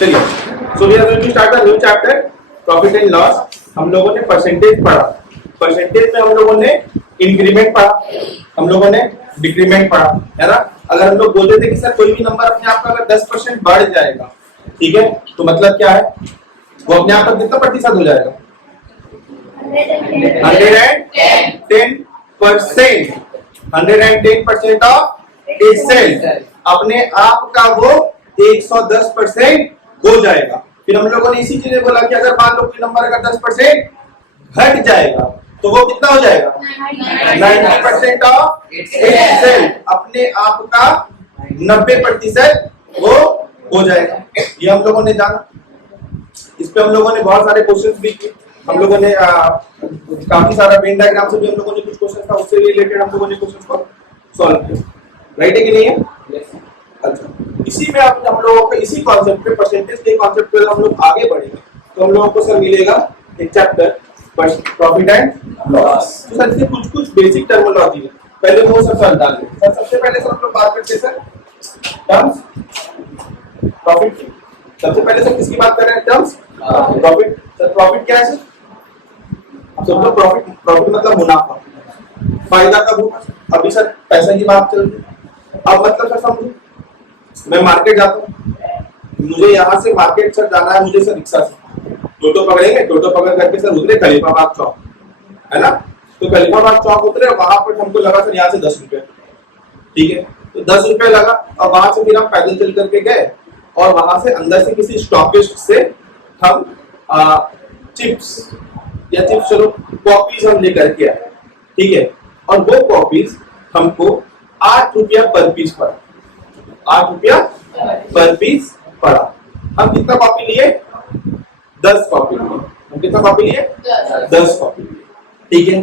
चलिए, so we are going to start a new chapter profit and loss. हम लोगों ने परसेंटेज पढ़ा, परसेंटेज में हम लोगों ने इंक्रीमेंट पढ़ा, हम लोगों ने डिक्रीमेंट पढ़ा, है ना। अगर हम लोग बोलते थे कि सर कोई भी नंबर अपने आप का अगर 10% बढ़ जाएगा, ठीक है, तो मतलब क्या है, वो अपने आप का कितना प्रतिशत हो जाएगा? 110%। 110% ऑफ इटसेल्फ, अपने आप का वो 110% हो जाएगा। फिर हम लोगों ने इसी चीज में बोला कि अगर मान लो कोई नंबर अगर 10% घट जाएगा तो वो कितना हो जाएगा? 90% ऑफ इटसेल्फ, अपने आप का 90% वो हो जाएगा। ये हम लोगों ने जाना। इस पे हम लोगों ने बहुत सारे क्वेश्चंस भी किए। हम लोगों ने काफी सारा वेन डायग्राम से भी हम लोगों ने कुछ क्वेश्चन था, उससे रिलेटेड हम लोगों ने क्वेश्चन को सॉल्व किया। राइट है कि नहीं है? अच्छा, इसी में अब हम लोगों को इसी कॉन्सेप्ट पे, परसेंटेज के कॉन्सेप्ट पे हम लोग आगे बढ़ेंगे तो हम लोगों को सर मिलेगा एक चैप्टर प्रॉफिट एंड लॉस। तो सर इसके कुछ कुछ बेसिक टर्मिनोलॉजी है, पहले वो सब सर डाल दें। सर सबसे पहले सर हम लोग बात करते हैं सर टर्म्स प्रॉफिट की। सबसे पहले सर किसकी बात कर रहे हैं? Terms profit. सर प्रॉफिट क्या है सर? अब सब लोग प्रॉफिट मतलब मुनाफा, फायदा कब होगा? अभी सर पैसा की बात चल रही है। अब मतलब सर समझो, मैं मार्केट जाता हूँ, मुझे यहाँ से मार्केट सर जाना है, मुझे सर रिक्शा से टोटो पकड़ेंगे, टोटो पकड़ करके सर उतरे खलीफाबाद चौक, है ना। तो खलीफाबाद चौक उतरे, वहां पर हमको लगा सर यहाँ से 10 रुपए, ठीक है, तो 10 रुपए लगा और वहां से फिर हम पैदल चल करके गए और वहां से अंदर से किसी स्टॉकिस्ट से हम चिप्स या चिप्स चलो कॉपीज हम लेकर के आए, ठीक है, और वो कॉपीज हमको 8 रुपया पर पीस पड़ा। 8 रुपया पर पीस पड़ा। हम कितना कॉपी लिए? 10 कॉपी लिए। हम कितना कॉपी लिए? 10 कॉपी लिए, ठीक है।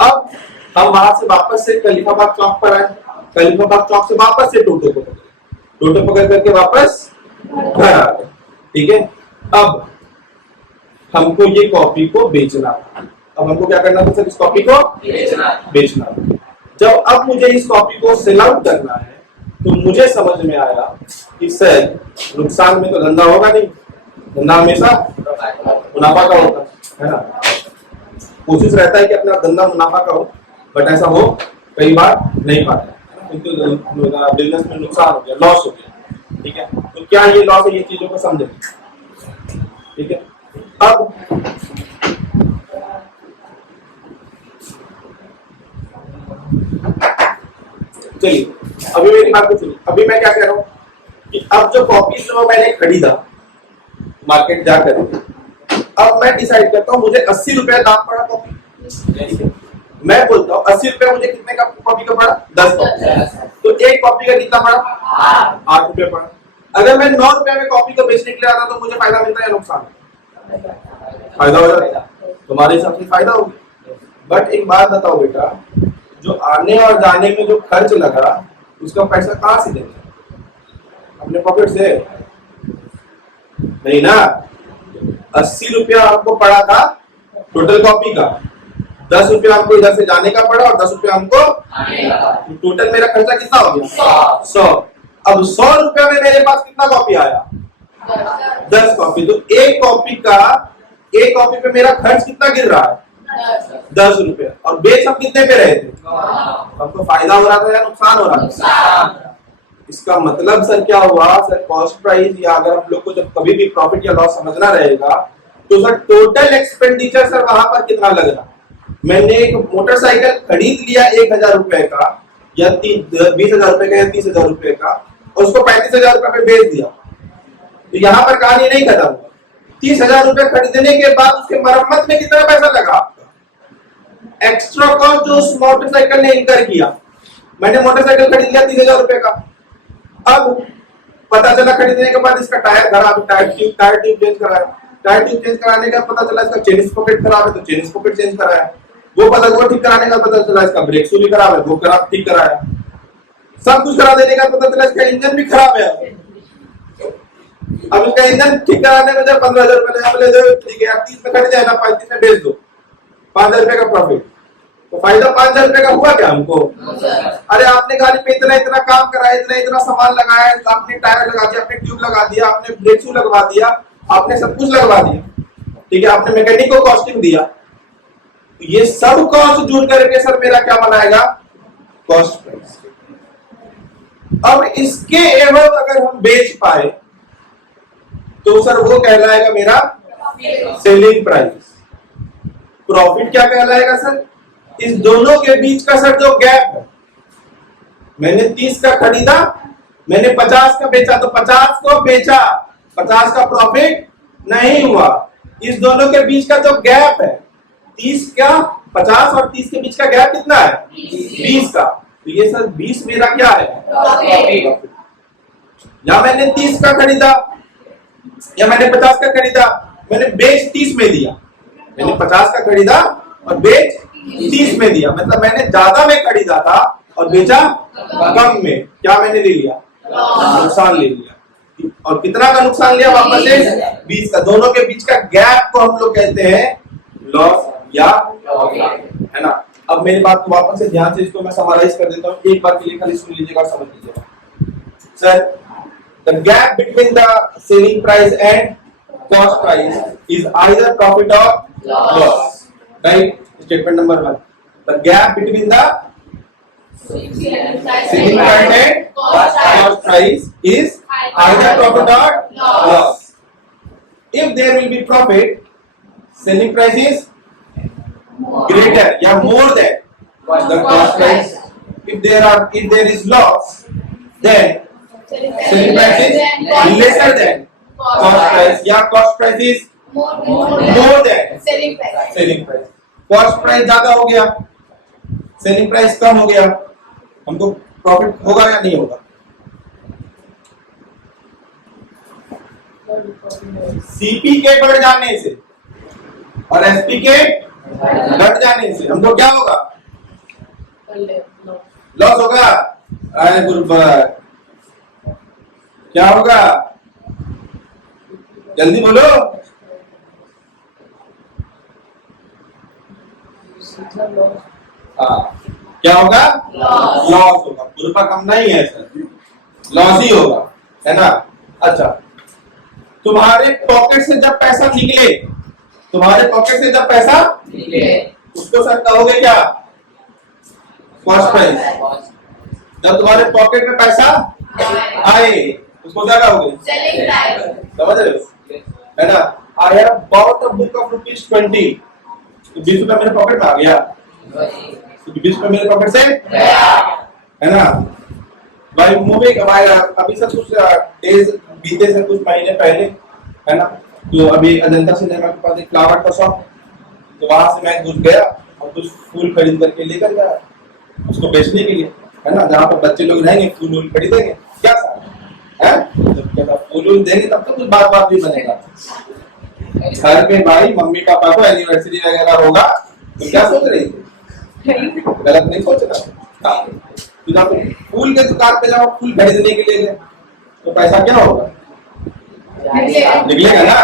अब हम वहां से वापस से खलीफाबाद चौक पर आए, खलीफाबाद चौक से वापस से टोटो को पकड़े, टोटो पकड़ करके वापस घर आ गए, ठीक है। अब हमको ये कॉपी को बेचना था। अब हमको क्या करना था सर? इस कॉपी को बेचना। जब अब मुझे इस कॉपी को सेल आउट करना है तो मुझे समझ में आया कि सर नुकसान में तो धंधा होगा नहीं, धंधा हमेशा मुनाफा का होता है ना। कोशिश रहता है कि अपना धंधा मुनाफा का हो, बट ऐसा हो कई बार नहीं पाता, क्योंकि बिजनेस में नुकसान हो गया, लॉस हो गया, ठीक है। तो क्या ये लॉस है, ये चीजों को समझें, ठीक है। अब चलिए, अभी मेरी बात को सुनिए। अभी मैं क्या कह रहा हूँ कि अब जो कॉपी जो मैंने खरीदा मार्केट जाकर, अब मैं डिसाइड करता हूँ मुझे 80 रुपया दाम पड़ा कॉपी। मैं बोलता हूँ 80 रुपया मुझे कितने का कॉपी का पड़ा? 10 कॉपी। तो एक कॉपी का कितना पड़ा? 8 रुपया पड़ा। अगर मैं 9 रुपया में कॉपी को बेचने के लिए आता तो मुझे फायदा मिलता है या नुकसान? फायदा हो जाएगा। तुम्हारे हिसाब से फायदा होगा। बट एक बात बताओ बेटा, जो आने और जाने में जो खर्च लगा उसका पैसा कहाँ से देंगे? अपने पॉकेट से नहीं ना। 80 रुपया हमको पड़ा था टोटल कॉपी का, 10 रुपया हमको इधर से जाने का पड़ा और 10 रुपया हमको टोटल मेरा खर्चा कितना हो गया? 100। अब 100 रुपया में मेरे पास कितना कॉपी आया? 10 कॉपी। तो एक कॉपी पे मेरा खर्च कितना गिर रहा है? 10 रुपया। और बेच हम कितने पे रहे थे? हमको फायदा हो रहा था या नुकसान हो रहा था? इसका मतलब सर क्या हुआ? सर कॉस्ट प्राइस, या अगर हम लोग को जब कभी भी प्रॉफिट या लॉस समझना रहेगा तो सर टोटल एक्सपेंडिचर सर वहां पर कितना लग रहा। मैंने एक मोटरसाइकिल खरीद लिया 1000 रुपए का या 20,000 रुपए का या 30,000 रुपए का, और उसको 35,000 रुपए में बेच दिया, तो यहाँ पर कहानी नहीं खत्म हुआ। 30,000 रुपए खरीदने के बाद उसके मरम्मत में कितना पैसा लगा आपका? एक्स्ट्रा कॉस्ट जो उस मोटरसाइकिल ने इंकर किया। मैंने मोटरसाइकिल खरीद लिया 30,000 रुपए का, अब पता चला खरीदने के बाद इसका टायर खराब, टायर ट्यूब चेंज कराया, टायर ट्यूब चेंज कराने का पता चला इसका चेन स्प्रॉकेट खराब है तो चेन स्प्रॉकेट चेंज कराया, वो ठीक कराने का पता चला इसका ब्रेक शू भी खराब है, वो खराब ठीक कराया, सब कुछ करा देने का पता चला इसका इंजन भी खराब है। अब इसका इंजन ठीक कराने में जब 15,000 रुपए लगा, बोले ठीक है 30 में खरीद जाए ना 35 में बेच दो, 5,000 रुपए का प्रॉफिट। तो फायदा 5,000 रुपए का हुआ क्या हमको? अरे आपने गाड़ी पे इतना इतना काम कराया, इतना इतना सामान लगाया, आपने टायर लगा दिया, आपने ट्यूब लगा दिया, आपने ब्रेक शू लगवा दिया, आपने सब कुछ लगवा दिया, ठीक है, आपने मैकेनिक को कॉस्टिंग दिया, तो ये सब कॉस्ट जुड़ करके सर मेरा क्या बनाएगा? Cost price. अब इसके एवज अगर हम बेच पाए तो सर वो कहलाएगा मेरा सेलिंग प्राइस। प्रॉफिट क्या कहलाएगा सर? इस दोनों के बीच का सर जो गैप है, मैंने 30 का खरीदा, मैंने 50 का बेचा, तो 50 को बेचा, 50 का प्रॉफिट नहीं हुआ। इस दोनों के बीच का जो गैप है 30 का, 50 और 30 के बीच का गैप कितना है? 20 का। तो ये सर 20 मेरा क्या है? या मैंने 30 का खरीदा या मैंने 50 का खरीदा, मैंने बेच 30 में दिया, मैंने 50 का खरीदा और बेच 30 में दिया, मतलब मैंने ज्यादा में खरीदा था और बेचा कम में, क्या मैंने ले लिया? नुकसान ले लिया। और कितना का नुकसान लिया? वापस से 20 का। दोनों के बीच का गैप को हम लोग कहते हैं लॉस या है ना। अब मेरी बात को वापस से ध्यान से इसको मैं समराइज कर देता हूँ, एक बार के लिए खाली सुन लीजिएगा और समझ लीजिएगा। Sir, the gap between the selling price and cost price is either profit or loss. Right? Statement number 1. The gap between the selling price and cost price is either profit or loss. If there will be profit, selling price is greater या more than the cost price. If there is loss, then selling price is lesser than cost price या cost price is more than selling price. cost price ज्यादा हो गया, selling price कम हो गया, हमको profit होगा या नहीं होगा? सीपी के बढ़ जाने से और एसपी के घट जाने से हमको क्या होगा? लॉस होगा। अरे गुरुबर, क्या होगा? जल्दी बोलो। हाँ, क्या होगा? लॉस होगा। गुरुपा कम नहीं है सर, लॉस ही होगा, है ना। अच्छा, तुम्हारे पॉकेट से जब पैसा निकले, तुम्हारे पॉकेट से जब पैसा निकले, उसको सर कहोगे क्या? Cost price. जब तुम्हारे पॉकेट में पैसा आए उसको क्या कहोगे? समझ रहे हो, है ना। I have bought a book of ₹20, तो 20 रुपए मेरे पॉकेट में आ गया, तो 20 रुपए मेरे पॉकेट से है ना। भाई मूवी भाई अभी सब कुछ डेज बीते से कुछ महीने पहले, है ना, तो अभी अजंता सिनेमा के पास एक फ्लावर का शॉप, तो वहां से मैं घुस गया और कुछ फूल खरीद करके लेकर गया उसको बेचने के लिए, है ना। जहाँ पर बच्चे लोग रहेंगे फूल खरीदेंगे, क्या है, जब फूल देंगे तब तो कुछ बात भी बनेगा। घर पे भाई मम्मी पापा को एनिवर्सरी वगैरह होगा तो क्या सोच रही थी? गलत नहीं सोच रहा। फूल के दुकान पे जाओ, फूल खरीदने के लिए गए तो पैसा क्या होगा? निकलेगा ना,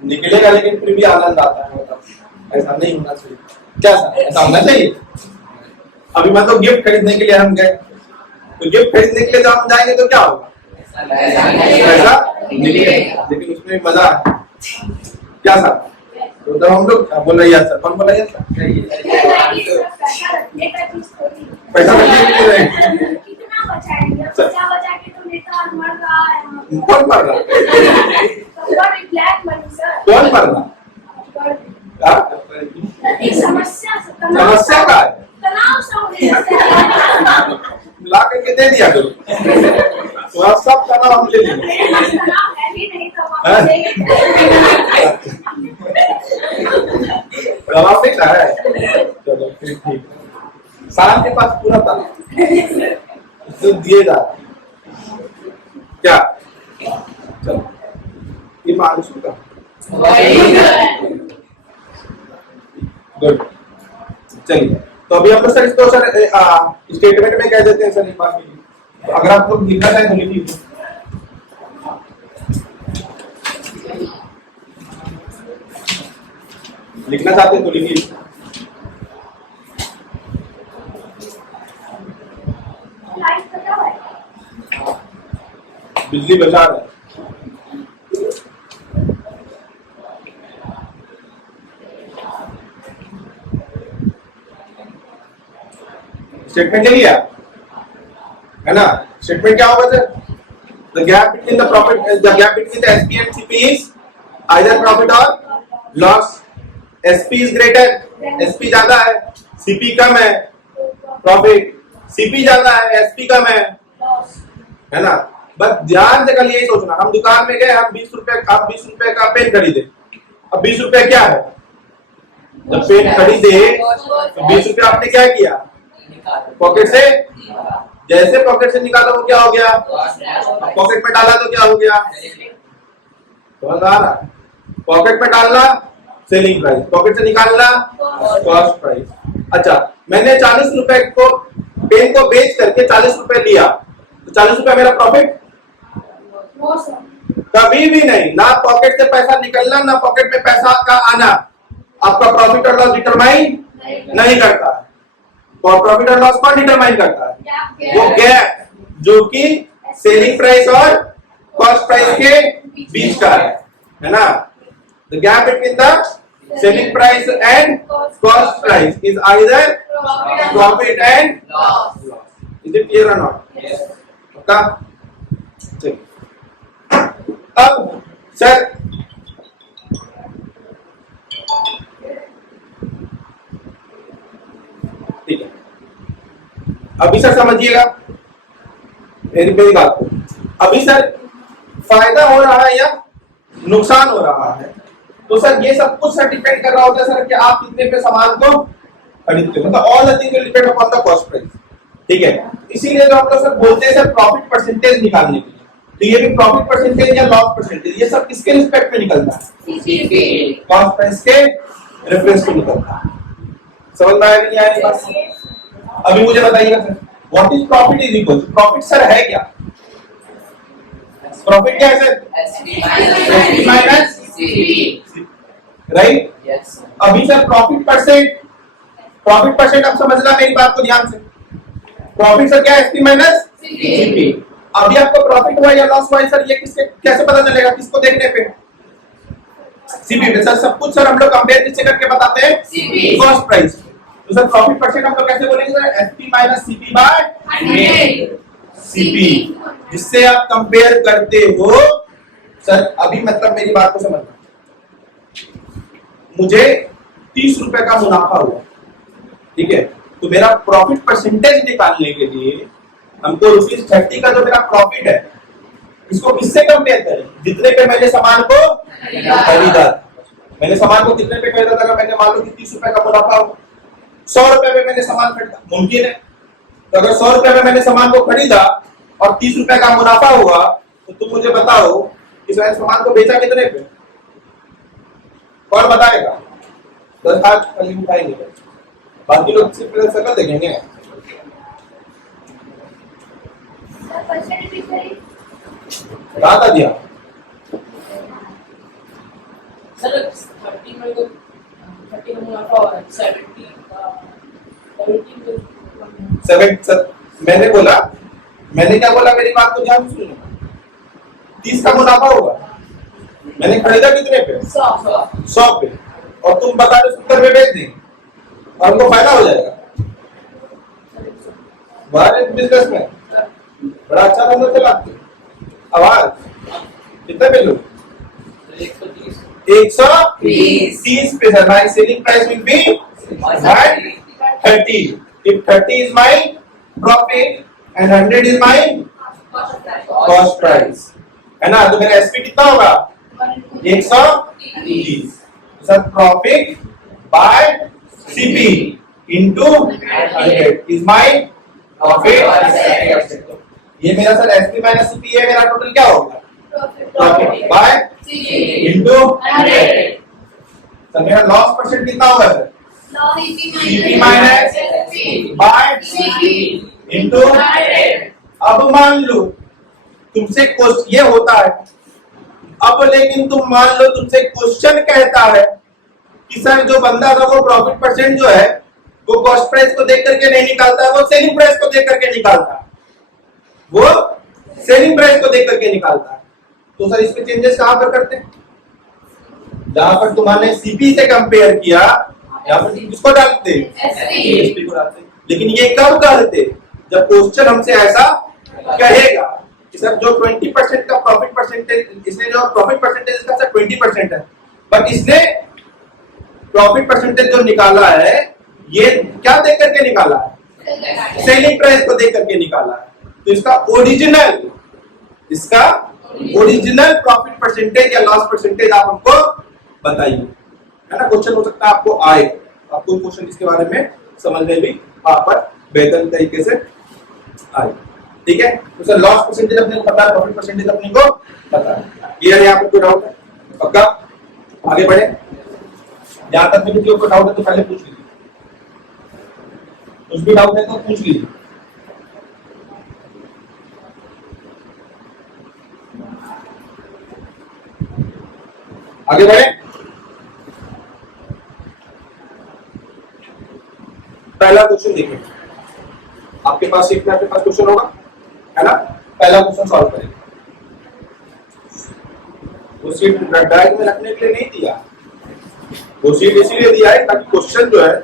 निकलेगा, लेकिन फिर भी आनंद आता है। ऐसा नहीं होना चाहिए, क्या ऐसा होना चाहिए? अभी मतलब गिफ्ट खरीदने के लिए हम गए, तो गिफ्ट खरीदने के लिए जब हम जाएंगे तो क्या होगा? पैसा निकलेगा, लेकिन उसमें मजा है, क्या सर? तो तब हम लोग बोल रहे हैं सर, कौन बोल रहे हैं सर? पैसा कौन पढ़ रहा? कौन पढ़ रहा? समस्या का है, ला करके दे दिया करो, तो सब तनाव हम ले लेंगे। जवाब नहीं है, चलो फिर ठीक। साल के पास पूरा था तो दिए जा क्या? चलो ये मानसू का गुड। चलिए, तो अभी हम लोग सर इसको सर स्टेटमेंट में कह देते हैं सर एक बार, तो अगर आप लोग लिखना चाहें तो लिखिए। लिखना चाहते हैं तो लिखिए। बिजली बचा रहे हैं। स्टेटमेंट ले लिया है ना? स्टेटमेंट क्या होगा sir? The gap between the profit, the gap between the SP and CP is either profit or loss. SP is greater, SP ज्यादा है, सीपी कम है, प्रॉफिट। सीपी ज्यादा है, एसपी कम है ना? बस ध्यान से कल यही सोचना, हम दुकान में गए, हम 20 रुपए का पेन खरीदे। अब 20 रुपए क्या है? जब पेन खरीदे तो 20 रुपए आपने क्या किया? पॉकेट से, जैसे पॉकेट से निकाला वो क्या हो गया? पॉकेट में डाला तो क्या हो गया? समझ आ रहा? पॉकेट में डालना सेलिंग प्राइस, पॉकेट से निकालना कॉस्ट प्राइस। अच्छा, मैंने 40 रुपए को पेन को बेच करके 40 रुपए लिया, तो 40 रुपए मेरा प्रॉफिट? कभी भी नहीं। ना पॉकेट से पैसा निकलना, ना पॉकेट में पैसा का आना आपका प्रॉफिट और लॉस डिटरमाइन नहीं करता। और प्रॉफिट और लॉस कौन डिटरमाइन करता है? वो गैप जो कि सेलिंग प्राइस और कॉस्ट प्राइस के बीच का है ना? The gap between the selling price and cost price is either profit and loss. Is it clear or not? Yes. Okay. अब सर ठीक है, अभी सर समझिएगा मेरी बात को। अभी सर फायदा हो रहा है या नुकसान हो रहा है? तो सर ये सब कुछ सर डिपेंड कर रहा होता है सर कि आप कितने पे सामान को खरीदते हो, मतलब all the things will depend upon the cost price. ठीक है, इसीलिए जो हम लोग सर बोलते हैं सर प्रॉफिट परसेंटेज निकालने के लिए, तो ये भी प्रॉफिट परसेंटेज या लॉस परसेंटेज, ये सब किसके रिस्पेक्ट में निकलता है? कॉस्ट प्राइस के रेफरेंस पे निकलता है। समझ में आया कि नहीं आया बात? अभी मुझे बताइएगा sir, what is profit is equal to, profit sir है क्या? प्रॉफिट क्या है sir? SP minus right? Yes. अभी सर प्रॉफिट परसेंट आप समझना मेरी बात को ध्यान से। प्रॉफिट सर क्या है? SP minus CP. अभी आपको प्रॉफिट हुआ या लॉस हुआ सर, ये किसके कैसे पता चलेगा? किसको देखने पे? सीपी पे। सर सब कुछ सर हम लोग कंपेयर किससे करके बताते हैं? CP, cost price. तो सर प्रॉफिट परसेंट हम लोग कैसे बोलेंगे sir? SP minus CP bye 100 CP, जिससे आप कंपेयर करते हो सर। अभी मतलब मेरी बात को समझना, मुझे 30 रुपए का मुनाफा हुआ, ठीक है, तो मेरा प्रॉफिट परसेंटेज निकालने के लिए हमको ₹30 का जो मेरा प्रॉफिट है, इसको किससे कंपेयर करें? जितने पे मैंने सामान को खरीदा। मैंने सामान को कितने पे खरीदा था? मैंने मान लो कि 30 रुपए का मुनाफा हो, 100 रुपए में मैंने सामान खरीदा, मुमकिन है। तो अगर 100 रुपए में मैंने सामान को खरीदा और 30 रुपए का मुनाफा हुआ, तो तुम मुझे बताओ कि मैंने सामान को बेचा कितने पे? कौन बताएगा? 10 हाथ खाली उठाएंगे, बाकी लोग सिर्फ सकल देखेंगे। बता दिया सर 30 में तो 30 में मुनाफा हो रहा है, 7 सर मैंने क्या बोला? मेरी बात को ध्यान से सुनो। 30 का मुनाफा होगा, मैंने खरीदा कितने पे? 100 पे, और तुम बता रहे 70 पे बेच देंगे और हमको फायदा हो जाएगा। बिजनेस में बड़ा अच्छा धंधा चलाते। आवाज कितने पे लो? 130 पे sir. My selling price will be 30 if 30 is my profit and 100 is my cost price, है ना? तो मेरा एसपी कितना होगा? 130। Sir profit by CP into 100 is my profit. ये मेरा सर एसपी माइनस सीपी है, मेरा टोटल क्या होगा? Profit by into 100। सर मेरा लॉस परसेंट कितना होगा sir? CP minus by into 100। अब मान लो तुमसे क्वेश्चन ये होता है, अब लेकिन तुम मान लो तुमसे क्वेश्चन कहता है कि सर जो बंदा था वो प्रॉफिट परसेंट जो है वो कॉस्ट प्राइस को देख करके नहीं निकालता है, वो सेलिंग प्राइस को देख करके निकालता है। वो सेलिंग प्राइस को देख करके निकालता है। तो सर इसमें चेंजेस कहां पर करते हैं? जहां पर तुम्हारे सीपी से कंपेयर किया, यहाँ पर किसको डालते हैं? एसपी को डालते हैं। लेकिन ये कब कहते? जब क्वेश्चन हमसे ऐसा कहेगा कि सर जो 20% का प्रॉफिट परसेंटेज, इसने जो प्रॉफिट परसेंटेज इसका सर 20% है, बट इसने प्रॉफिट परसेंटेज जो निकाला है ये क्या देख करके निकाला है? सेलिंग प्राइस को देख करके निकाला है। तो इसका ओरिजिनल प्रॉफिट परसेंटेज या लॉस परसेंटेज आप हमको बताइए, है ना। क्वेश्चन हो सकता है आपको आए, आपको क्वेश्चन इसके बारे में समझने भी वहां पर बेहतर तरीके से आए, ठीक है। तो सर लॉस परसेंटेज अपने को पता है, प्रॉफिट परसेंटेज अपने को पता है। क्लियर है? यहाँ पर कोई डाउट है? पक्का? आगे बढ़े। जहां तक में किसी को डाउट है तो पहले पूछ लीजिए, कुछ भी डाउट है तो पूछ लीजिए। आगे बढ़े। पहला क्वेश्चन देखिए, आपके पास शीट में आपके पास क्वेश्चन होगा, है ना। पहला क्वेश्चन सॉल्व करेंगे। वो शीट ड्राइव में रखने के लिए नहीं दिया, वो शीट इसीलिए दिया है ताकि क्वेश्चन जो है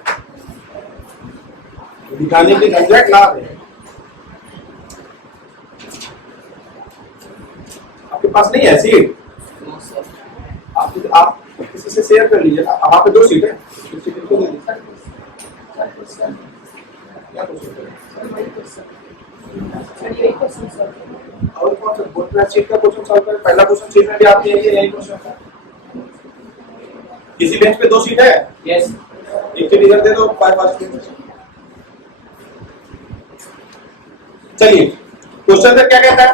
दिखाने की झंझट ना रहे। आपके पास नहीं है सीट? आप किसी से शेयर कर लीजिए। वहां पे 2 सीट है, सीट को दे दीजिए। और कौन सा बोलना सीट का क्वेश्चन सॉल्व करें? पहला क्वेश्चन सीट में भी आपने यही क्वेश्चन था। किसी बेंच पे 2 सीट है? यस। एक सीट इधर दे दो, 5 चलिए क्वेश्चन में क्या कहता है?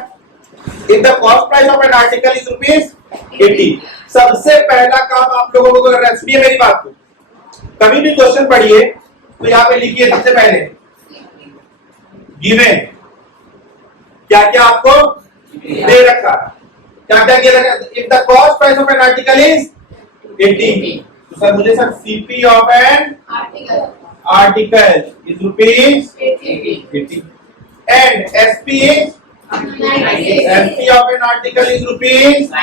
If the cost price of an article is ₹80। सबसे पहला काम आप लोगों को करना है, सुनिए मेरी बात को, कभी भी क्वेश्चन पढ़िए तो यहाँ पे लिखिए सबसे पहले गिवन, क्या क्या आपको दे रखा है, क्या क्या दे रखा। If the cost price of an article is 80, तो सर मुझे sir CP of an article is ₹80 and SP is SP of an article is ₹96.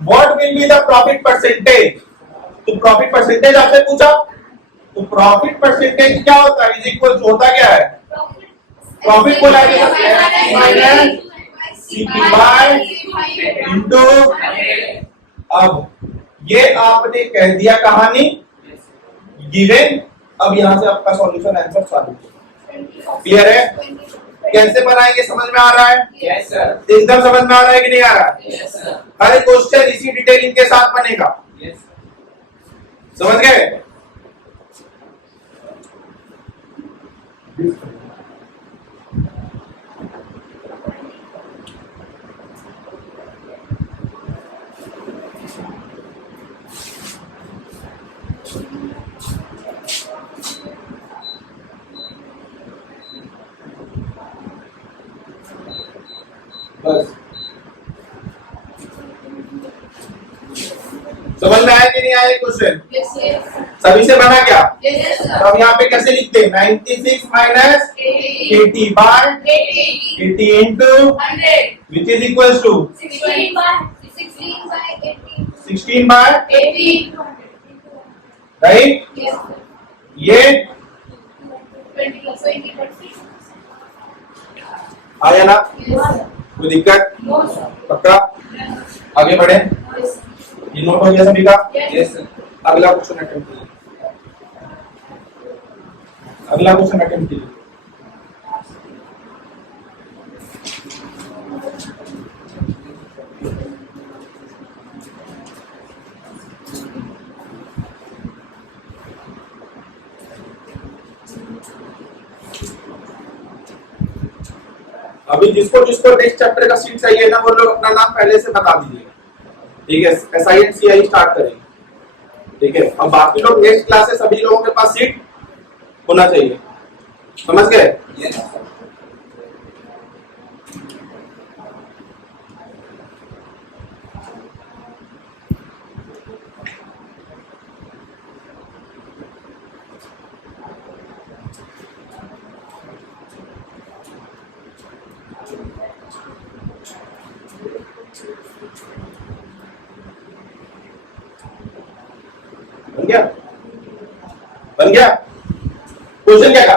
What will be the profit percentage? तो प्रॉफिट परसेंटेज आपसे पूछा, तो profit percentage क्या होता है? Is equal होता क्या है? प्रॉफिट को माइनस सीपी बाय इंटू। अब ये आपने कह दिया कहानी गिवन। अब यहां से आपका सॉल्यूशन आंसर चालू। क्लियर है? कैसे बनाएंगे समझ में आ रहा है? Yes sir. एकदम समझ में आ रहा है कि नहीं आ रहा है? Yes sir. हर एक क्वेश्चन इसी डिटेलिंग के साथ बनेगा। यस समझ गए? बस समझ में आया कि नहीं आया क्वेश्चन? सभी से बना क्या? तो अब यहाँ पे कैसे लिखते हैं? 96 minus 80 by 80 into 100 which is equal to 16 by 80 right. ये आया ना? कोई दिक्कत? पक्का? आगे बढ़े। ये नोट हो गया सभी का? Yes sir. अगला क्वेश्चन अटेम्प्ट कीजिए। अगला क्वेश्चन अटेम्प्ट कीजिए। अभी जिसको जिसको नेक्स्ट चैप्टर का सीट चाहिए ना, वो लोग अपना नाम पहले से बता दीजिए, ठीक है। SINCI स्टार्ट करेंगे, ठीक है। अब बाकी लोग नेक्स्ट क्लासेस सभी लोगों के पास सीट होना चाहिए, समझ गए? yes. गया? क्वेश्चन क्या था?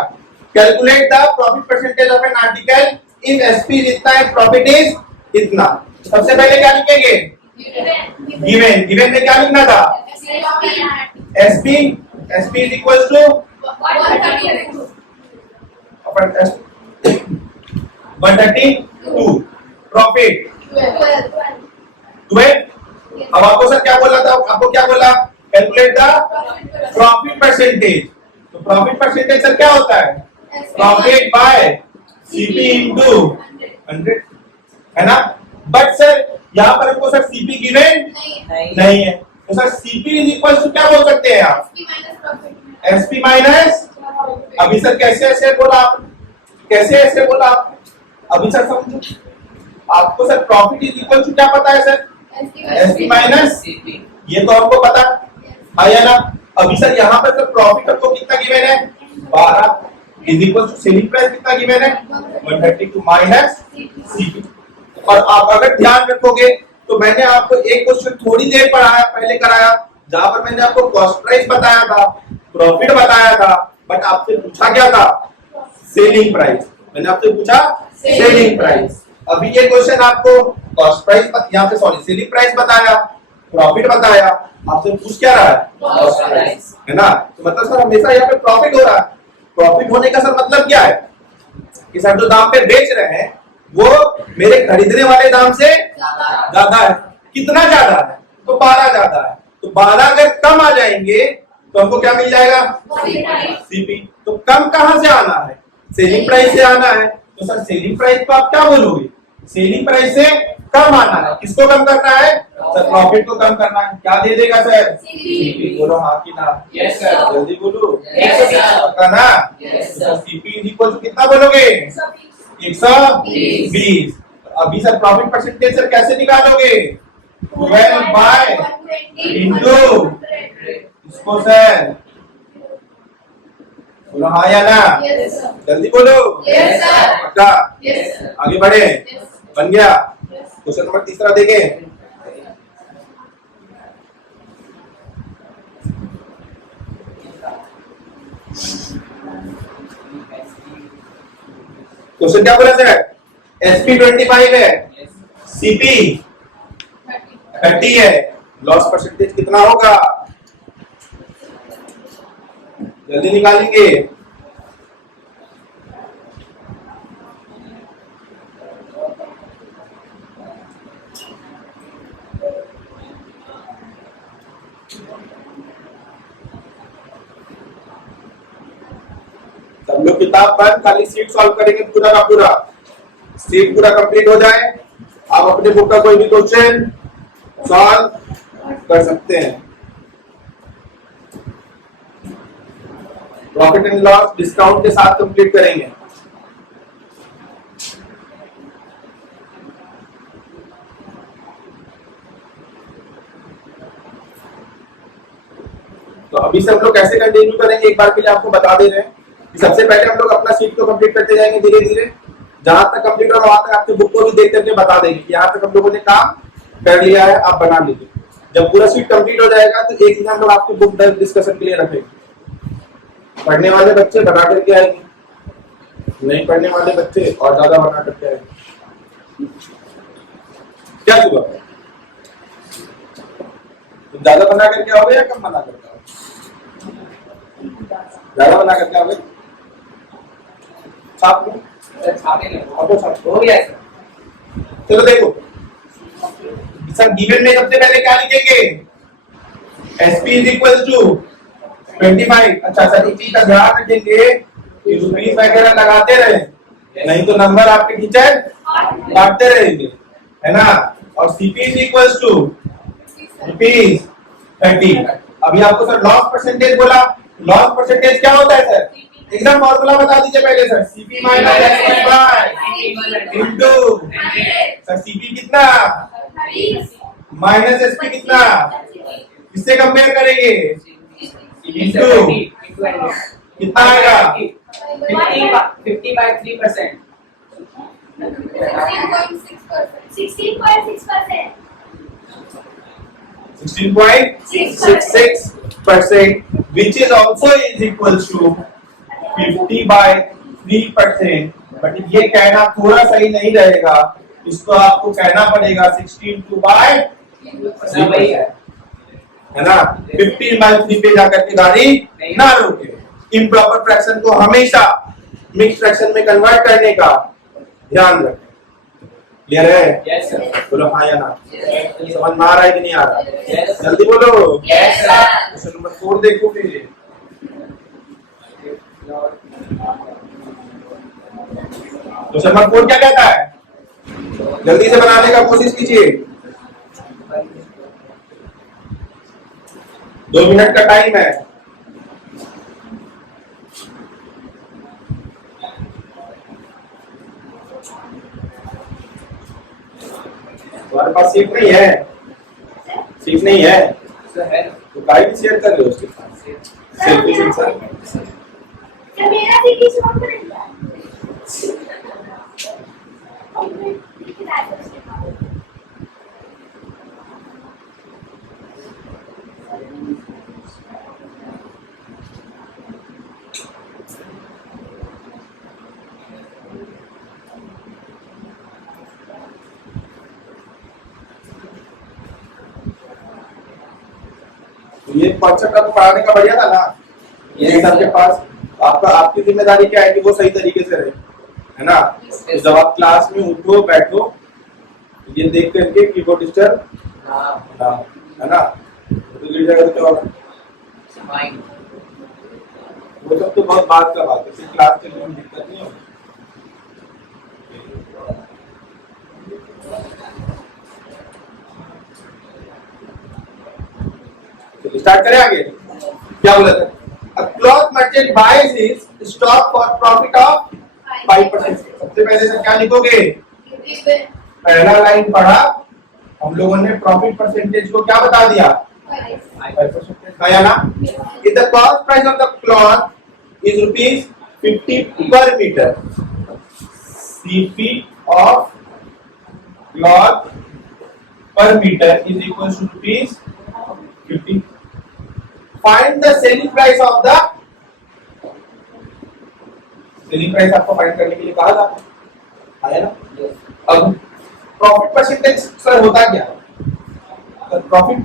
Calculate the profit percentage of an article if SP इतना है, प्रॉफिट इज इतना। सबसे पहले क्या लिखेंगे? गिवन। गिवन में क्या लिखना था? SP. SP is equal to 132। Profit 12। अब आपको सर क्या बोला था? आपको क्या बोला? Calculate the profit percentage. तो प्रॉफिट परसेंटेज सर क्या होता है? प्रॉफिट बाय सीपी इंटू 100, है ना? बट सर यहाँ पर हमको सर सीपी गिवन नहीं है, तो sir CP is equal to क्या बोल सकते हैं आप? SP minus. अभी सर कैसे ऐसे बोला आप? कैसे ऐसे बोला आप? अभी सर समझो, आपको sir profit is equal to क्या पता है सर? एसपी माइनस सीपी, ये तो हमको पता है या ना? अभी सर यहाँ पर सर प्रॉफिट हमको कितना गिवन है? 12 is equal to selling price कितना गिवन है? 132 माइनस सीपी। और आप अगर ध्यान रखोगे तो मैंने आपको एक क्वेश्चन थोड़ी देर पहले कराया, जहां पर मैंने आपको कॉस्ट प्राइस बताया था, प्रॉफिट बताया था, बट आपसे पूछा क्या था? Selling price. मैंने आपसे पूछा सेलिंग प्राइस। अभी ये क्वेश्चन आपको कॉस्ट प्राइस, यहाँ पे सॉरी सेलिंग प्राइस बताया, प्रॉफिट बताया, आपसे पूछ क्या रहा है? कॉस्ट प्राइस, है ना? तो मतलब सर हमेशा यहाँ पे प्रॉफिट हो रहा है। प्रॉफिट होने का सर मतलब क्या है? कि सर जो दाम पे बेच रहे हैं वो मेरे खरीदने वाले दाम से ज्यादा है। कितना ज्यादा है? तो 12 ज्यादा है। तो 12 अगर कम आ जाएंगे तो हमको क्या मिल जाएगा? सीपी। तो कम कहां से आना है? सेलिंग प्राइस से आना है। तो सर सेलिंग प्राइस को आप क्या बोलोगे? सेलिंग प्राइस से कम आना है। किसको कम करना है? सर प्रॉफिट को कम करना है। क्या दे देगा सर? सीपी। बोलो हाँ कि ना? Yes sir. जल्दी बोलो। Yes sir. पक्का ना? Yes sir. CP is equal to कितना बोलोगे? 120। अभी सर प्रॉफिट परसेंटेज सर कैसे निकालोगे? 12 बाय इंटू इसको सर बोलो हाँ या ना? जल्दी बोलो। Yes sir. पक्का? Yes sir. आगे बढ़े। बन गया। क्वेश्चन नंबर तीसरा देखें। क्वेश्चन क्या बोला सर? एसपी 25 है, सीपी 30 है, लॉस परसेंटेज कितना होगा? जल्दी निकालेंगे। सब लोग किताब बंद, खाली सीट सॉल्व करेंगे पूरा का पूरा। सीट पूरा कंप्लीट हो जाए, आप अपने बुक का कोई भी क्वेश्चन सॉल्व कर सकते हैं। प्रॉफिट एंड लॉस डिस्काउंट के साथ कंप्लीट करेंगे। तो अभी से हम लोग कैसे कंटिन्यू करेंगे एक बार के लिए आपको बता दे रहे हैं। सबसे पहले हम लोग अपना सीट को कंप्लीट करते जाएंगे धीरे धीरे। जहां तक कंप्लीट हो वहां तक आपके बुक को भी देख करके बता देंगे कि यहाँ तक हम लोगों ने काम कर लिया है, आप बना लीजिए। जब पूरा सीट कंप्लीट हो जाएगा तो एक दिन हम लोग आपकी बुक डिस्कशन के लिए रखेंगे। पढ़ने वाले बच्चे बना करके आएंगे, नहीं पढ़ने वाले बच्चे और ज्यादा बना करके आएंगे। क्या हुआ? तो ज्यादा बना करके आओगे या कम बना करके आओगे? ज्यादा बना करके आओगे? हो गया। चलो देखो सर, गिवन में सबसे पहले क्या लिखेंगे? SP is equal to 25। अच्छा सर, इस चीज का ध्यान रखेंगे कि रुपीज वगैरह लगाते रहे, नहीं तो नंबर आपके टीचर काटते रहेंगे, है ना? और सीपी इज इक्वल टू ₹30। अभी आपको सर लॉस परसेंटेज बोला। लॉस परसेंटेज क्या होता है सर? एकदम फॉर्मूला बता दीजिए पहले sir. CP minus SP into sir CP कितना माइनस एसपी कितना, किससे कंपेयर करेंगे? इंटू कितना आएगा? 50/3%. 16.66% which is also is equals to 50/3%, but ये कहना थोड़ा सही नहीं रहेगा, इसको आपको कहना पड़ेगा 16/3 है ना। 15/3 पे जाकर के गाड़ी ना रोके। इम्प्रॉपर फ्रैक्शन को हमेशा मिक्स फ्रैक्शन में कन्वर्ट करने का ध्यान रखें। क्लियर है? Yes sir. बोलो हाँ या ना। समझ में आ रहा है कि नहीं आ रहा? यस जल्दी बोलो। Yes sir. क्वेश्चन नंबर 4 देखो फिर। क्वेश्चन नंबर 4 क्या कहता है? जल्दी से बनाने का कोशिश कीजिए, 2 मिनट का टाइम है। तुम्हारे पास सीट नहीं है? सीट नहीं है तो गाइड शेयर कर लो उसके साथ। सेल्फी सेंसर मेरा भी किसी और करेगा ये कॉन्सेप्ट आपको पढ़ाने का बढ़िया था ना। ये सबके पास आपका आपकी जिम्मेदारी क्या है कि वो सही तरीके से रहे, है ना। तो जब आप क्लास में उठो बैठो ये देख करके कीबोर्ड डिस्टर्ब है ना, तो गिर जाएगा तो क्या होगा? वो सब तो बहुत बात का बात है, सिर्फ क्लास के लिए दिक्कत नहीं होगी। स्टार्ट करें आगे। क्या बोला था? A cloth merchant buys his stock for profit of 5%। सबसे पहले से क्या लिखोगे? पहला लाइन पढ़ा हम लोगों ने, प्रॉफिट परसेंटेज को क्या बता दिया? 5% आया ना। If the cost price of the cloth is ₹50 per meter, CP of cloth per meter is equals to ₹50। Find the selling price of the, selling price आपको फाइंड करने के लिए कहा था, आया ना। अब प्रॉफिट परसेंटेज सर होता क्या? Profit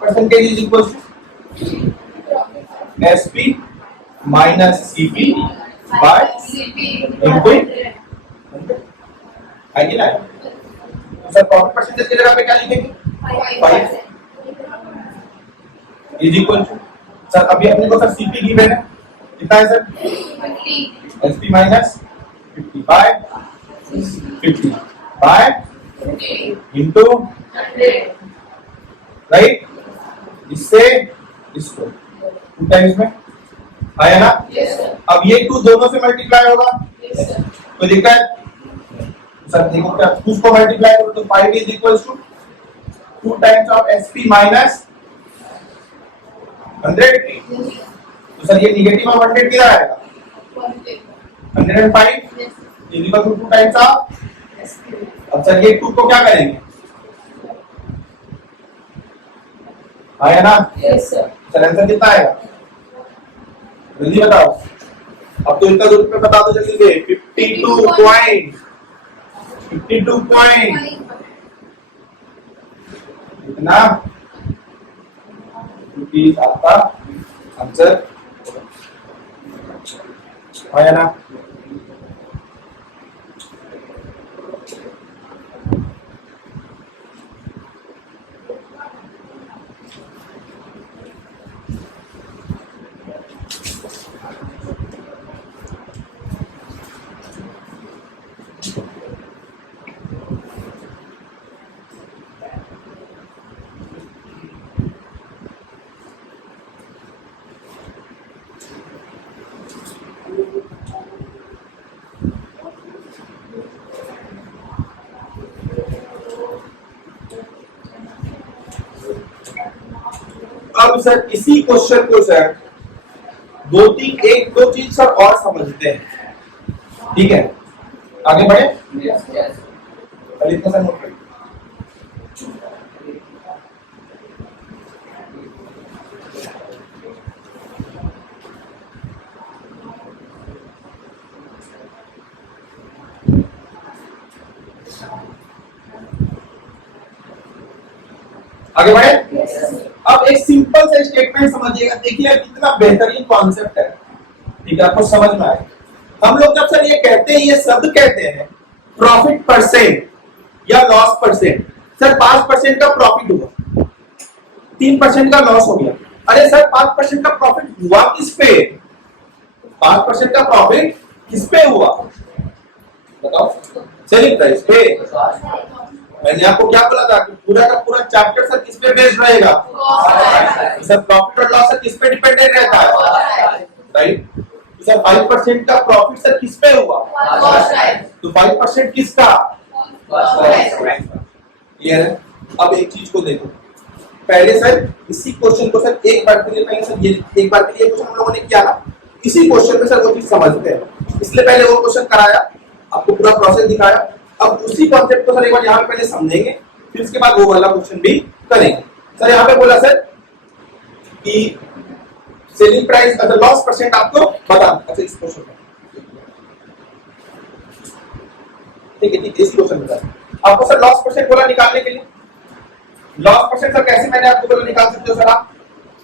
percentage is equal to SP minus CP by into है कि ना। सर प्रॉफिट परसेंटेज की जगह पे क्या लिखेंगे? 5 इज इक्वल टू, सर अभी अपने को सर सीपी गिवन है कितना है sir? SP minus 50 by 50 into 100, right. इससे इसको 2 टाइम्स में आया ना। अब ये 2 दोनों से मल्टीप्लाई होगा, तो दिक्कत सर देखो क्या, उसको मल्टीप्लाई करो तो 5 is equal to 2 times of SP minus 100। तो सर ये निगेटिव ऑफ 100 कितना आएगा? 105 is equal to 2 times of. अब सर ये 2 को क्या करेंगे? आया ना। Yes sir. सर आंसर कितना आएगा? जल्दी बताओ। अब तो इतना दूर पे बता दो जल्दी से। 52 पॉइंट इतना रुपीज आपका आंसर आया ना। अब सर इसी क्वेश्चन को सर 1-2 चीज सर और समझते हैं, ठीक है। आगे बढ़े। पहले इतना सर नोट करिए। आगे बढ़े। अब एक सिंपल सा स्टेटमेंट समझिएगा, देखिए कितना बेहतरीन कॉन्सेप्ट है, ठीक है, आपको समझ में आए। हम लोग जब सर ये कहते हैं, ये शब्द कहते हैं प्रॉफिट परसेंट या लॉस परसेंट, सर 5% का प्रॉफिट हुआ, 3% का लॉस हो गया। अरे सर 5% का प्रॉफिट हुआ किस पे? 5% का प्रॉफिट किस पे हुआ बताओ? सेलिंग प्राइस पे। मैंने आपको क्या बोला था कि पूरा का पूरा चैप्टर सर किस पे बेस्ड रहेगा? Sir profit or loss sir किस पे डिपेंडेंट रहता है? राइट। सर 5% का प्रॉफिट सर किस पे हुआ? तो 5% किसका? क्लियर है? अब एक चीज को देखो, पहले सर इसी क्वेश्चन को सर एक बार के लिए पहले सर ये एक बार के लिए क्वेश्चन हम लोगों ने किया ना, इसी क्वेश्चन में सर वो चीज समझते हैं, इसलिए पहले वो क्वेश्चन कराया, आपको पूरा प्रोसेस दिखाया। अब उसी कॉन्सेप्ट को सर एक बार यहाँ पे पहले समझेंगे, फिर उसके बाद वो वाला क्वेश्चन भी करेंगे। सर यहाँ पे बोला सर कि सेलिंग प्राइस अच्छा लॉस परसेंट आपको बता, अच्छा इस क्वेश्चन में ठीक है, इसी क्वेश्चन में आपको सर लॉस परसेंट बोला निकालने के लिए। लॉस परसेंट सर कैसे मैंने आपको बोला निकाल सकते हो सर?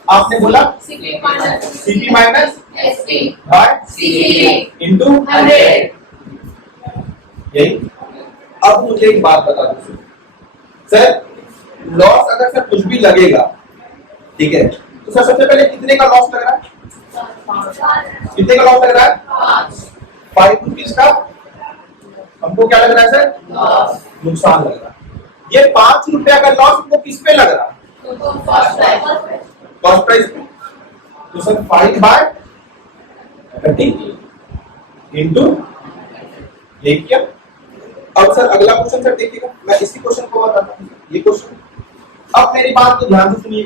आपने बोला CP minus ST bye CP into 100। यही। अब मुझे एक बात बता दो सर, लॉस अगर सर कुछ भी लगेगा, ठीक है, तो सर सबसे पहले कितने का लॉस लग रहा है? कितने का लॉस लग रहा है? 5 रुपीज का हमको क्या लग रहा है सर? नुकसान लग रहा है। ये 5 रुपया का लॉस हमको किस पे लग रहा है? कॉस्ट प्राइस पे। तो सर 5/30 इंटू ये क्या? अब सर अगला क्वेश्चन सर देखिएगा, मैं इसी क्वेश्चन को बताता हूँ, ये क्वेश्चन। अब मेरी बात को ध्यान से सुनिए,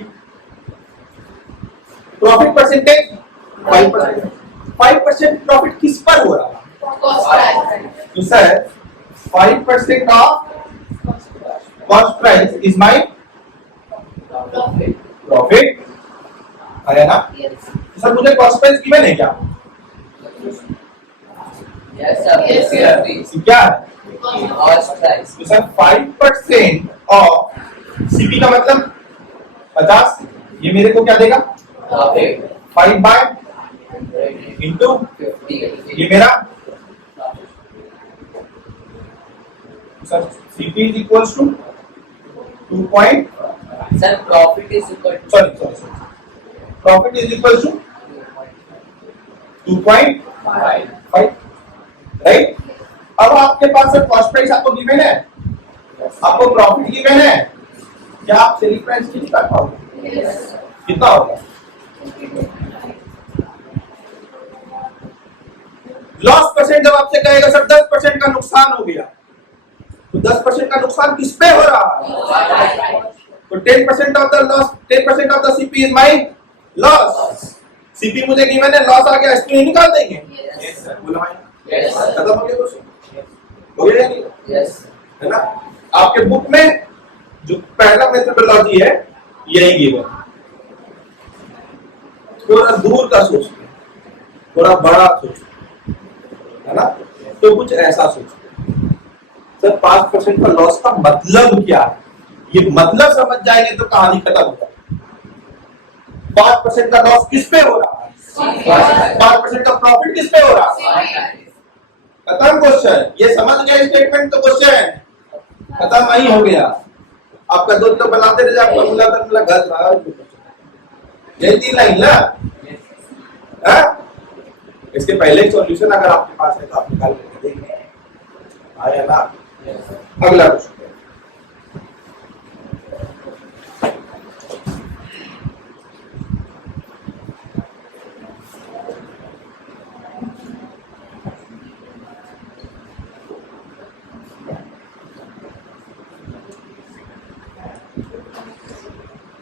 प्रॉफिट परसेंटेज 5%, 5% प्रॉफिट किस पर हो रहा है? तो sir 5% of cost price is my profit, है ना? सर मुझे कॉस्ट प्राइस गिवन है क्या? क्या है? तो सर 5% ऑफ सीपी का मतलब 50, ये मेरे को क्या देगा? 5 बाय इंटू ये मेरा sir CP is equals to 2 point sir profit is equal to sorry profit is equals to 2.5, right. अब आपके पास सर कॉस्ट प्राइस आपको गिवन है, आपको प्रॉफिट गिवन है, क्या आप सेलिंग प्राइस की निकाल पाओगे? कितना होगा? लॉस परसेंट जब आपसे कहेगा सर 10% का नुकसान हो गया, तो 10% का नुकसान किस पे हो रहा है? तो 10% of the loss, 10% of the CP is my loss. CP मुझे गिवन है, लॉस आ गया, इसको नहीं निकाल देंगे? Yes sir. बोलो भाई यस। खत्म हो गया क्वेश्चन, हो गया नहीं? यस, है ना? आपके बुक में जो पहला मेथोडोलॉजी है यही गिवन, थोड़ा दूर का सोचते, थोड़ा बड़ा सोचते, है ना? तो कुछ ऐसा सोचते सर 5% का लॉस का मतलब क्या है, ये मतलब समझ जाएंगे तो कहानी खत्म हो जाएगी। 5% का लॉस किस पे हो रहा है? 5% का प्रॉफिट किस पे हो रहा है? खत्म क्वेश्चन। ये समझ गया स्टेटमेंट तो क्वेश्चन खत्म, वही हो गया। आपका दोस्त तो बनाते रहे, आपका मिला तक मिला घर था, यही 3 लाइन ना है? इसके पहले सॉल्यूशन अगर आपके पास है तो आप निकाल के देखिए, आया ना? अगला question,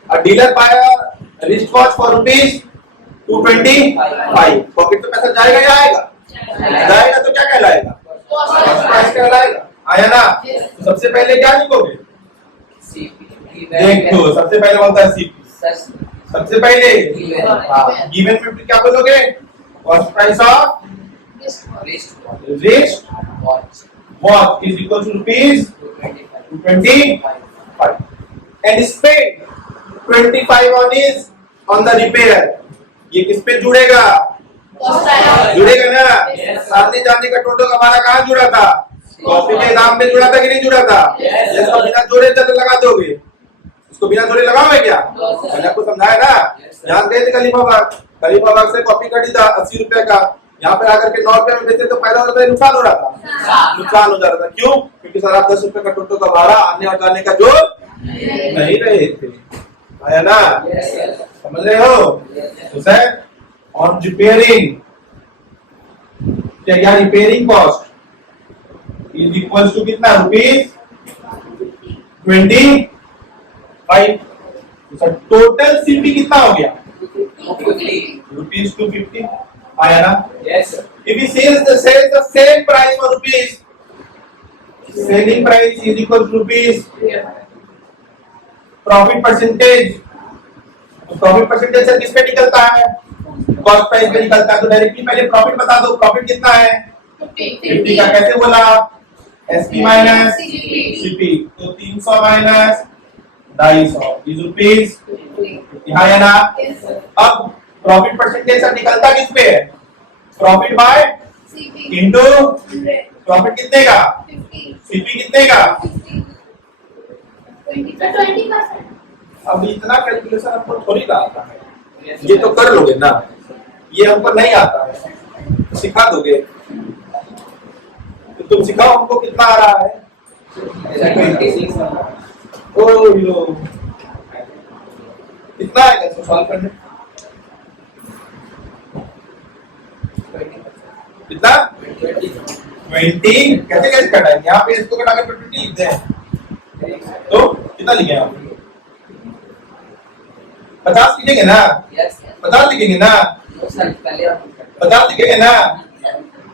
A dealer buy a wristwatch for ₹225. Pocket में पैसा जाएगा या आएगा? जाएगा तो क्या कहलाएगा? प्राइस कहलाएगा, आया ना? तो सबसे पहले क्या लिखोगे? देखो सबसे पहले बोलता है सीपी, सबसे पहले गिवन में क्या बोलोगे? Cost price of wrist watch is equal to ₹225 and spent 25 on the repair. ये किस पे जुड़ेगा? जुड़ेगा ना? आने जाने का टोटल हमारा कहाँ जुड़ा था? कॉपी के दाम पे जुड़ा था कि नहीं जुड़ा था? इसको बिना जोड़े तो लगा दोगे, इसको बिना जोड़े लगाओगे क्या? मैंने आपको समझाया ना। यहाँ गए थे कलीबाग से कॉपी खरीदा 80 रुपए का, यहाँ पे आकर के 9 रुपए में बेचे तो फायदा हो रहा था, नुकसान हो रहा था? नुकसान हो जा रहा था। क्यों? क्योंकि सर आप 10 रुपए का टोटो का भाड़ा आने और जाने का जोड़ नहीं रहे थे, आया ना? समझ रहे हो? तो सर ऑन रिपेयरिंग, क्या repairing cost is equal to कितना? ₹25। टोटल सीपी कितना हो गया? ₹250 आया ना? If he sells the same price for rupees, selling price is equal to rupees, profit percentage, profit percentage sir किस पे निकलता है? कॉस्ट प्राइस पे निकलता है। तो डायरेक्टली पहले प्रॉफिट बता दो, प्रॉफिट कितना है? 50 का कैसे बोला? एसपी माइनस सीपी, तो 300 माइनस 250 इज रुपीस, यहाँ है ना? अब प्रॉफिट परसेंटेज सर निकलता किस पे है? प्रॉफिट बाय इंटू प्रॉफिट कितने का? सीपी कितने का? 20%। अब इतना कैलकुलेशन हमको थोड़ी ना आता है, ये तो कर लोगे ना, ये हमको नहीं आता है, सिखा दोगे तो तुम सिखाओ हमको कितना आ रहा है। ओ लो कितना आएगा इसको सॉल्व करने? कितना? 20। कैसे कैसे कटाएंगे? यहाँ पे इसको कटा कर 20 लिखते हैं, तो कितना लिखेंगे आप? 50 लिखेंगे ना? 50 लिखेंगे ना? 50 लिखेंगे ना?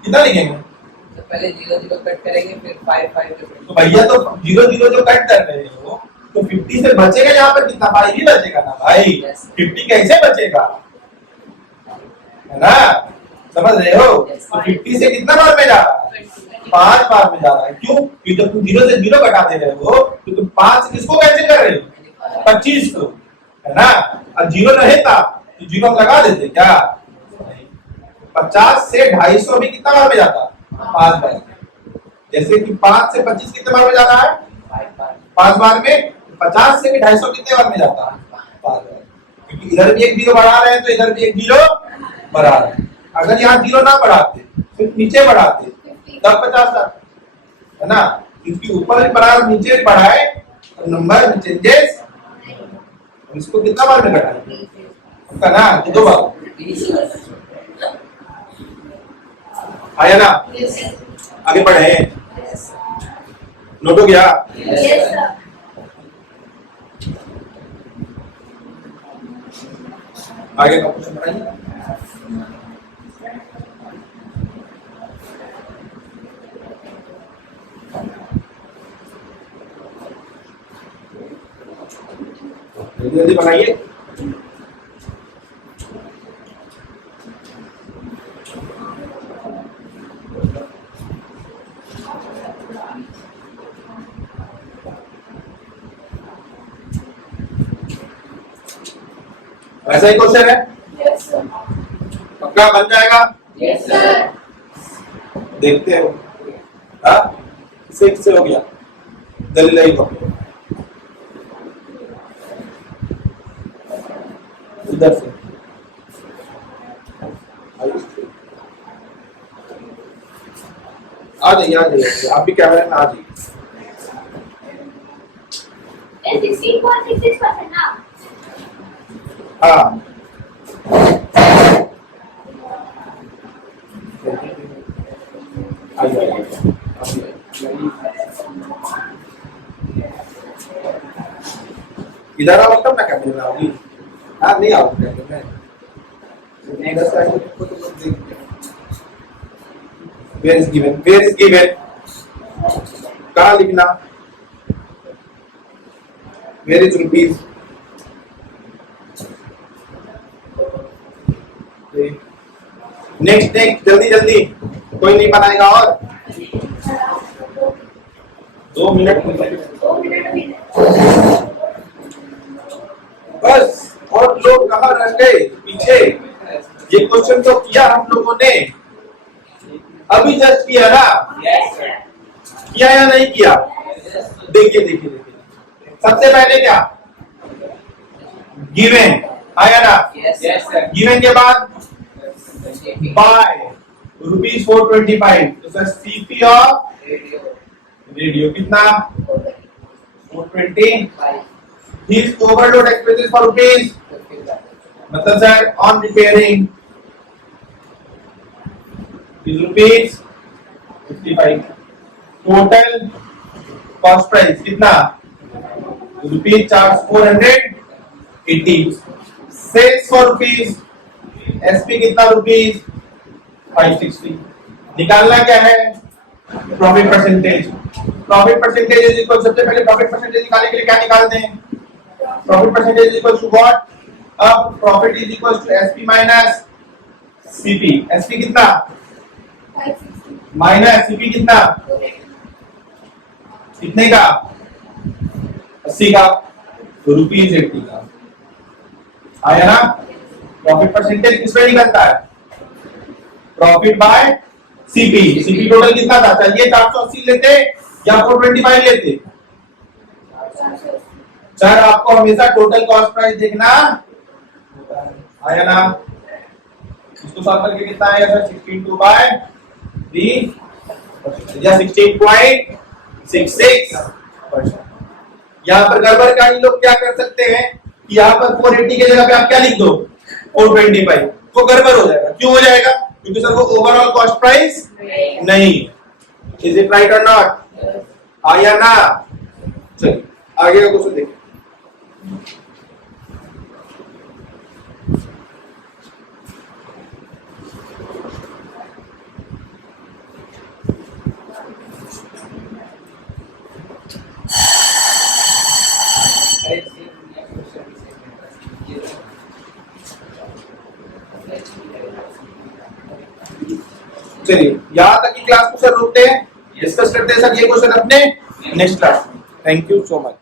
कितना लिखेंगे? पहले 0 कट करेंगे, फिर 5 तो भैया तो 0 जो कट कर रहे हो तो 50 से बचेगा यहाँ पर कितना? 5 ही बचेगा ना भाई। 50 कैसे बचेगा, है ना? समझ रहे हो? तो 50 से कितना बार में जा रहा है? 5 बार में जा रहा है। क्यों? क्योंकि जब तुम 0 से 0 घटा दे रहे हो तो तुम 5 से किसको कैंसिल कर रहे हो? 25 को, है ना? और 0 रहता तो 0 हम लगा देते क्या? 50 से 250 भी कितना बार में जाता? 5 बार। जैसे कि 5 से 25 कितने बार में जा रहा है? 5 बार में। 50 से भी 250 कितने बार में जाता है? 5 बार। क्योंकि इधर भी एक 0 बढ़ा रहे हैं तो इधर भी एक 0 बढ़ा रहे हैं। अगर यहाँ 0 ना बढ़ाते, सिर्फ नीचे बढ़ाते तब 50 आता, है ना? क्योंकि ऊपर भी बढ़ा नीचे भी बढ़ाए तो नंबर में चेंजेस। इसको कितना बार में घटाए? उसका ना 2 बार। आया ना? आगे बढ़े, नोट हो गया? आगे का क्वेश्चन बढ़ाइए। जल्दी जल्दी बनाइए। ऐसा ही क्वेश्चन है? पक्का बन जाएगा? देखते हो। हाँ, से हो गया दलील को इधर से आ जाइए, आ जाइए, आप भी कैमरे में आ जाइए। 16.66% ना? हाँ, इधर आओ तब ना कैमरे में आओगी। हाँ नहीं आओ कैमरे में, where is given कहाँ लिखना? where is rupees? नेक्स्ट जल्दी जल्दी, कोई नहीं बनाएगा और 2 मिनट भी गए पीछे? ये क्वेश्चन तो किया हम लोगों ने, अभी जस्ट किया ना, किया या नहीं किया? देखिए देखिए देखिए, सबसे पहले क्या गिवन आया ना, गिवन के बाद बाय ₹425, तो सर सीपी ऑफ रेडियो कितना 420, his overload expenses for rupees, मतलब sir on repairing is rupees 55, total cost price कितना rupees 480, sales for rupees, SP कितना rupees 560, निकालना क्या है profit percentage, profit percentage is equal, सबसे पहले प्रॉफिट परसेंटेज निकालने के लिए क्या निकालते हैं, profit percentage is equal to what, अब profit is equal to SP minus CP, SP कितना माइनस सीपी कितना, कितने का 80 का, तो ₹80 का आया ना। प्रॉफिट परसेंटेज किस पे निकलता है, profit by CP, CP total कितना था, चलिए 480 लेते या 425 लेते, सर आपको हमेशा टोटल कॉस्ट प्राइस देखना आया ना, इसको सॉल्व करके कितना आएगा सर 16/3 या 16.66%। यहाँ पर गड़बड़ का लोग क्या कर सकते हैं कि यहाँ पर 480 के जगह पे आप क्या लिख दो 425, तो गड़बड़ हो जाएगा, क्यों हो जाएगा, क्योंकि सर वो ओवरऑल कॉस्ट प्राइस नहीं, इज इट राइट और नॉट, आया ना। चलिए आगे का क्वेश्चन देखिए, चलिए यहाँ तक की क्लास को सर रोकते हैं, डिस्कस करते हैं सर ये क्वेश्चन अपने नेक्स्ट क्लास में। Thank you so much.